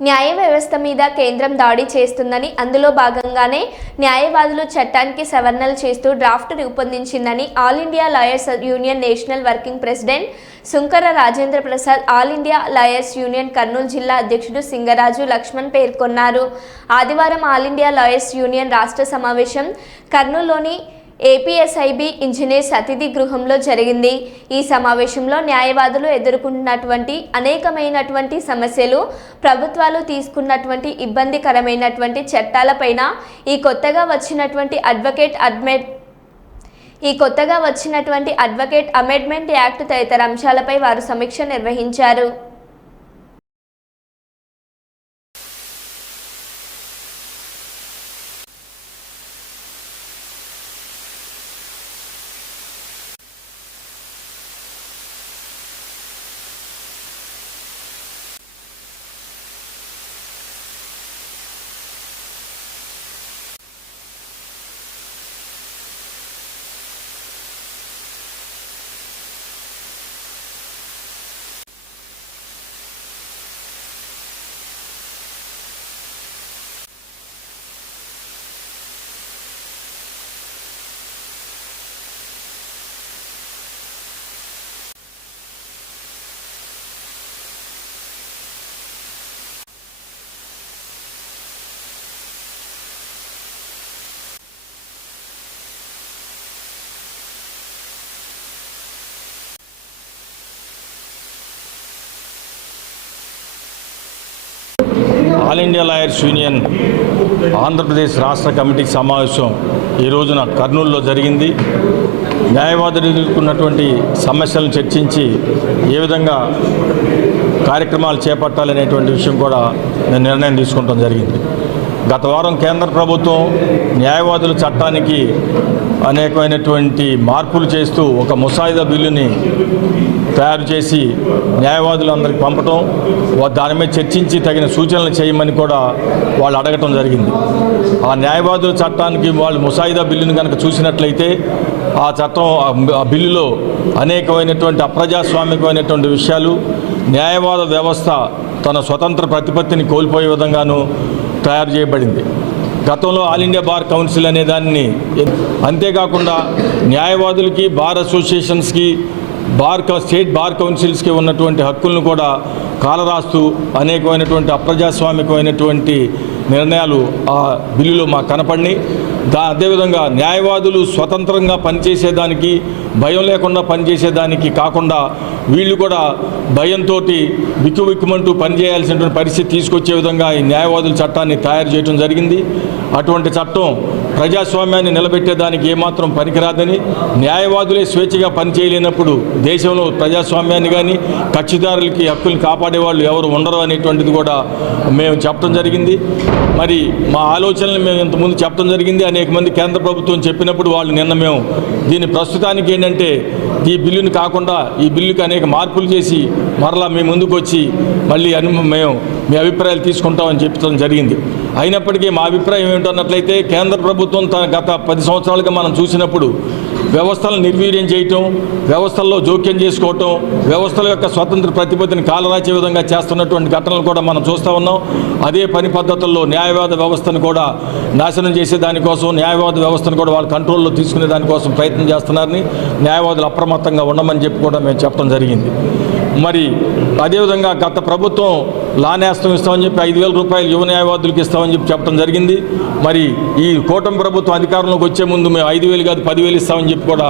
న్యాయ వ్యవస్థ మీద కేంద్రం దాడి చేస్తుందని అందులో భాగంగానే న్యాయవాదులు చట్టానికి సవరణలు చేస్తూ draft రూపొందించిందని all India lawyers union national working president Sunkara Rajendra Prasad all India lawyers union Kurnool జిల్లా అధ్యక్షుడు సింగరాజు లక్ష్మణ్ పేర్కొన్నారు. ఆదివారం ఆల్ ఇండియా లాయర్స్ యూనియన్ రాష్ట్ర సమావేశం కర్నూలులోని ఏపీఎస్ఐబి ఇంజనీర్స్ అతిథి గృహంలో జరిగింది. ఈ సమావేశంలో న్యాయవాదులు ఎదుర్కొన్నటువంటి అనేకమైనటువంటి సమస్యలు ప్రభుత్వాలు తీసుకున్నటువంటి ఇబ్బందికరమైనటువంటి చట్టాలపైన ఈ కొత్తగా వచ్చినటువంటి అడ్వకేట్ అడ్మెట్ ఈ కొత్తగా వచ్చినటువంటి అడ్వకేట్ అమెండ్మెంట్ యాక్ట్ తదితర అంశాలపై వారు సమీక్ష నిర్వహించారు. All India lawyers union Andhra Pradesh రాష్ట్ర కమిటీ సమావేశం ఈ రోజున కర్నూలులో జరిగింది. న్యాయవాదులు ఎదుర్కొన్నటువంటి సమస్యలను చర్చించి ఏ విధంగా కార్యక్రమాలు చేపట్టాలనేటువంటి విషయం కూడా నేను నిర్ణయం తీసుకుంటాం జరిగింది. గత వారం కేంద్ర ప్రభుత్వం న్యాయవాదుల చట్టానికి అనేకమైనటువంటి మార్పులు చేస్తూ ఒక ముసాయిదా బిల్లుని తయారు చేసి న్యాయవాదులందరికీ పంపటం దాని మీద చర్చించి తగిన సూచనలు చేయమని కూడా వాళ్ళు అడగటం జరిగింది. ఆ న్యాయవాదుల చట్టానికి వాళ్ళు ముసాయిదా బిల్లుని కనుక చూసినట్లయితే ఆ చట్టం ఆ బిల్లులో అనేకమైనటువంటి అప్రజాస్వామికమైనటువంటి విషయాలు న్యాయవాద వ్యవస్థ తన స్వతంత్ర ప్రతిపత్తిని కోల్పోయే విధంగాను తయారు చేయబడింది. గతంలో ఆల్ ఇండియా బార్ కౌన్సిల్ అనే దాన్ని అంతేకాకుండా న్యాయవాదులకి బార్ అసోసియేషన్స్కి బార్ స్టేట్ బార్ కౌన్సిల్స్కి ఉన్నటువంటి హక్కులను కూడా కాలరాస్తూ అనేకమైనటువంటి అప్రజాస్వామికమైనటువంటి నిర్ణయాలు ఆ బిల్లులో మాకు కనపడినాయి. దా అదేవిధంగా న్యాయవాదులు స్వతంత్రంగా పనిచేసేదానికి భయం లేకుండా పనిచేసేదానికి కాకుండా వీళ్ళు కూడా భయంతో బిక్కుబిక్కుమంటూ పనిచేయాల్సినటువంటి పరిస్థితి తీసుకొచ్చే విధంగా ఈ న్యాయవాదుల చట్టాన్ని తయారు చేయడం జరిగింది. అటువంటి చట్టం ప్రజాస్వామ్యాన్ని నిలబెట్టేదానికి ఏమాత్రం పనికిరాదని న్యాయవాదులే స్వేచ్ఛగా పనిచేయలేనప్పుడు దేశంలో ప్రజాస్వామ్యాన్ని కానీ కక్షిదారులకి హక్కుల్ని కాపాడే వాళ్ళు ఎవరు ఉండరు అనేటువంటిది కూడా మేము చెప్పడం జరిగింది. మరి మా ఆలోచనలు మేము ఇంతకుముందు చెప్పడం జరిగింది. అనేక మంది కేంద్ర ప్రభుత్వం చెప్పినప్పుడు వాళ్ళు నిన్న మేము దీని ప్రస్తుతానికి ఏంటంటే ఈ బిల్లుని కాకుండా ఈ బిల్లుకి అనేక మార్పులు చేసి మరలా మీ ముందుకు వచ్చి మళ్ళీ అను మేము మీ అభిప్రాయాలు తీసుకుంటామని చెప్పడం జరిగింది. అయినప్పటికీ మా అభిప్రాయం ఏమిటన్నట్లయితే కేంద్ర ప్రభుత్వం తన గత పది సంవత్సరాలుగా మనం చూసినప్పుడు వ్యవస్థలను నిర్వీర్యం చేయటం వ్యవస్థల్లో జోక్యం చేసుకోవటం వ్యవస్థల యొక్క స్వతంత్ర ప్రతిపత్తిని కాలరాచే విధంగా చేస్తున్నటువంటి ఘటనలు కూడా మనం చూస్తూ ఉన్నాం. అదే పని పద్ధతుల్లో న్యాయవాద వ్యవస్థను కూడా నాశనం చేసే దానికోసం న్యాయవాద వ్యవస్థను కూడా వాళ్ళు కంట్రోల్లో తీసుకునే దానికోసం ప్రయత్నం చేస్తున్నారని న్యాయవాదులు అప్రమత్తంగా ఉండమని చెప్పి కూడా మేము చెప్పడం జరిగింది. మరి అదేవిధంగా గత ప్రభుత్వం లానేస్తం ఇస్తామని చెప్పి ఐదు వేల రూపాయలు యువ న్యాయవాదులకు ఇస్తామని చెప్పి చెప్పడం జరిగింది. మరి ఈ కూటమి ప్రభుత్వం అధికారంలోకి వచ్చే ముందు మేము ఐదు వేలు కాదు పదివేలు ఇస్తామని చెప్పి కూడా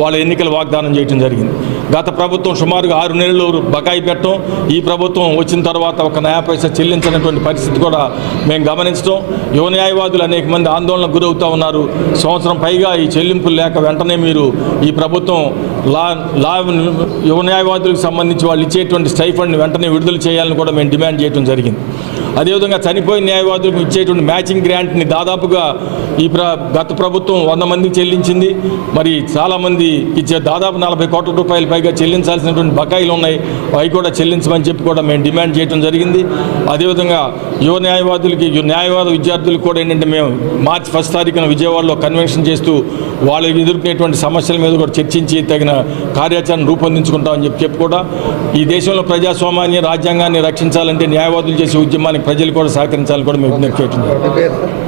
వాళ్ళ ఎన్నికల వాగ్దానం చేయడం జరిగింది. గత ప్రభుత్వం సుమారుగా ఆరు నెలలు బకాయి పెట్టడం ఈ ప్రభుత్వం వచ్చిన తర్వాత ఒక న్యాయ పైస చెల్లించినటువంటి పరిస్థితి కూడా మేము గమనించడం. యువ న్యాయవాదులు అనేక మంది ఆందోళనకు గురవుతూ ఉన్నారు. సంవత్సరం పైగా ఈ చెల్లింపులు లేక వెంటనే మీరు ఈ ప్రభుత్వం లా లా యువ న్యాయవాదులకు సంబంధించి వాళ్ళు ఇచ్చేటువంటి స్టైఫండ్ని వెంటనే విడుదల చేయాలని కూడా మేము డిమాండ్ చేయడం జరిగింది. అదేవిధంగా చనిపోయిన న్యాయవాదులకు ఇచ్చేటువంటి మ్యాచింగ్ గ్రాంట్ని దాదాపుగా ఈ ప్ర గత ప్రభుత్వం వంద మందికి చెల్లించింది. మరి చాలామంది ఇచ్చే దాదాపు నలభై కోట్ల రూపాయల పైగా చెల్లించాల్సినటువంటి బకాయిలు ఉన్నాయి. అవి కూడా చెల్లించమని చెప్పి కూడా మేము డిమాండ్ చేయడం జరిగింది. అదేవిధంగా యువ న్యాయవాదులకి న్యాయవాద విద్యార్థులకు కూడా ఏంటంటే మేము మార్చి ఫస్ట్ తారీఖున విజయవాడలో కన్వెన్షన్ చేస్తూ వాళ్ళకి ఎదుర్కొనేటువంటి సమస్యల మీద కూడా చర్చించి తగిన కార్యాచరణ రూపొందించుకుంటామని చెప్పి చెప్పి కూడా ఈ దేశంలో ప్రజాస్వామ్యాన్ని రాజ్యాంగాన్ని రక్షించాలంటే న్యాయవాదులు చేసే ఉద్యమానికి ప్రజలు కూడా సహకరించాలని కూడా మేము విజ్ఞప్తి చేస్తున్నాం